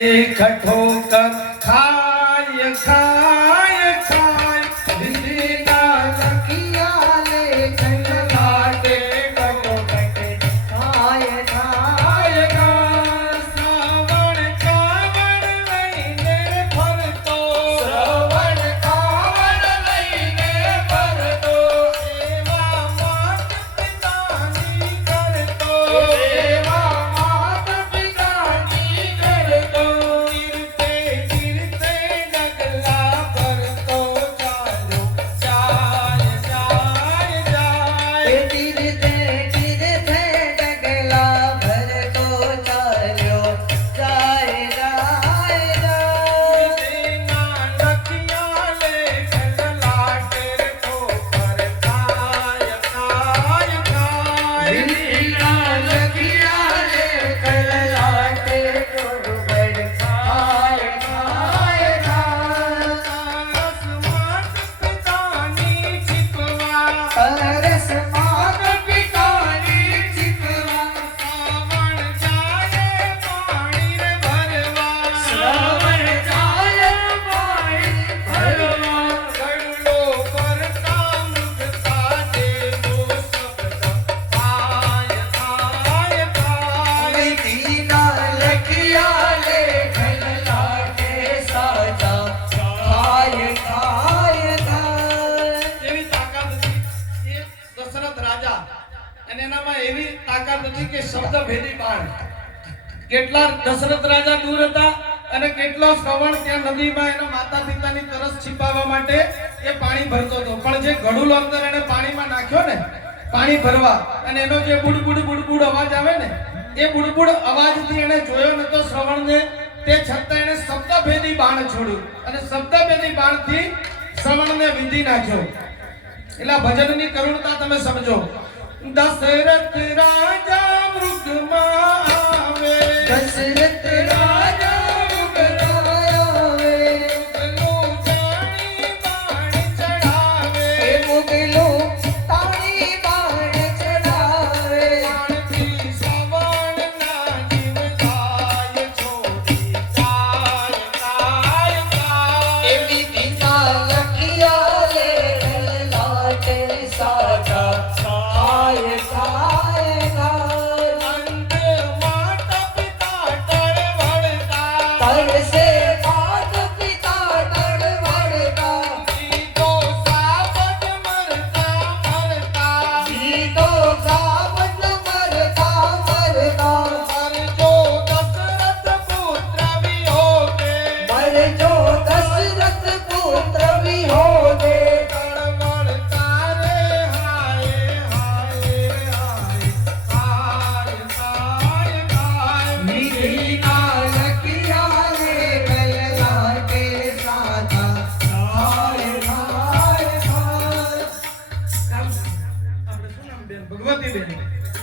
ठोकर खाय खाय खाय विधिना लकिया ले लाटे कटोकट खाय खाय खाय श्रवण कावड़ लईने फरतो श्रवण कावड़ लईने फरतो एवा मात पितानी करतो एवा मात पितानी करतो કેટલા દશરથ રાજા દૂર હતા અને કેટલો શ્રવણ ત્યાં નદીમાં એના માતા પિતાની તરસ છીપાવવા માટે એ પાણી ભરતો હતો પણ જે ગડુલો અંદર એને પાણીમાં નાખ્યો ને પાણી ભરવા અને એનો જે બુડબુડ બુડબુડ અવાજ આવે ને એ બુડબુડ અવાજથી એને જોયો નતો શ્રવણને તે છતાં એને શબ્દભેદી બાણ છોડ્યું અને શબ્દભેદી બાણથી શ્રવણને વિંધી નાખ્યો. એટલે ભજનની કરુણતા તમે સમજો. દશરથ રાજા મૃગમાં આવે દશરથ રાજા મૃગમાં આવે મુગલો જાણી બાણ ચડાવે મુગલો તાણી બાણ ચડાવે બાણથી શ્રવણના જીવ જાય છોડી જાય જાય જાય એવી દિશા લખિયા લે લાટે સાજા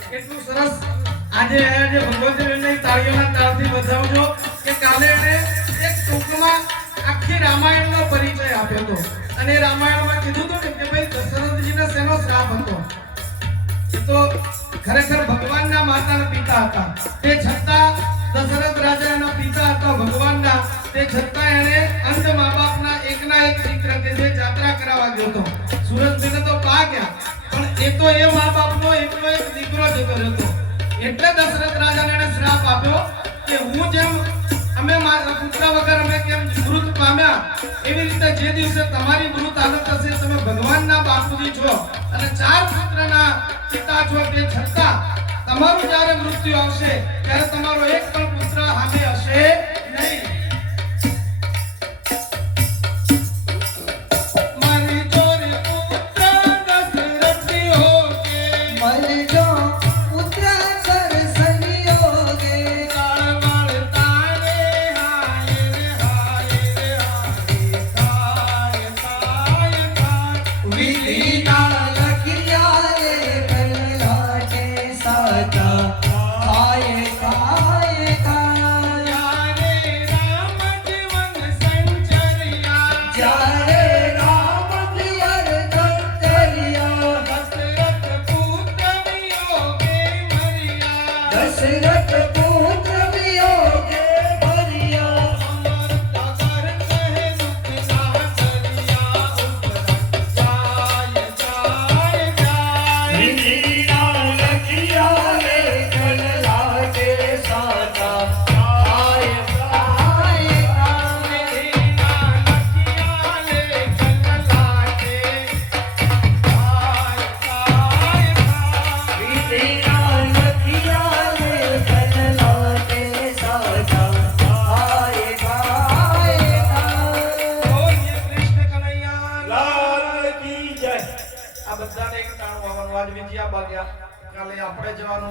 કેટલું સરસ આજે ભગવતીબેનની તાળીઓના તાળથી બજાવજો કે કાલે એને એક ટૂંકમાં આખી રામાયણનો પરિચય આપ્યો હતો અને રામાયણમાં કીધું હતું કે ભાઈ દશરથજીને શેનો શ્રાપ હતો. એ તો ખરેખર ભગવાનના માતાના પિતા હતા તે છતાં દશરથ રાજાના પિતા હતા ભગવાનના તે છતાં એને અંધ મા બાપના એકના એક દીકરો કે જે જાત્રા કરાવવા ગયો હતો સુરતને તો પા ગયા પણ એ તો એ મા બાપનો એકનો એક દીકરો જ હતો. એટલે દશરથ રાજાને એને શ્રાપ આપ્યો કે હું જેમ અમે મારા પુત્ર વગર અમે કેમ મૃત પામ્યા એવી રીતે જે દિવસે તમારી મૃત હાલત હશે તમે ભગવાનના બાપુજી છો અને 4 પુત્રના પિતા છો તે છતાં તમારું જ્યારે મૃત્યુ આવશે ત્યારે તમારો એક પણ પુત્ર હામે હશે નહીં. ખાય ખાય ખાય આપણે જવાનું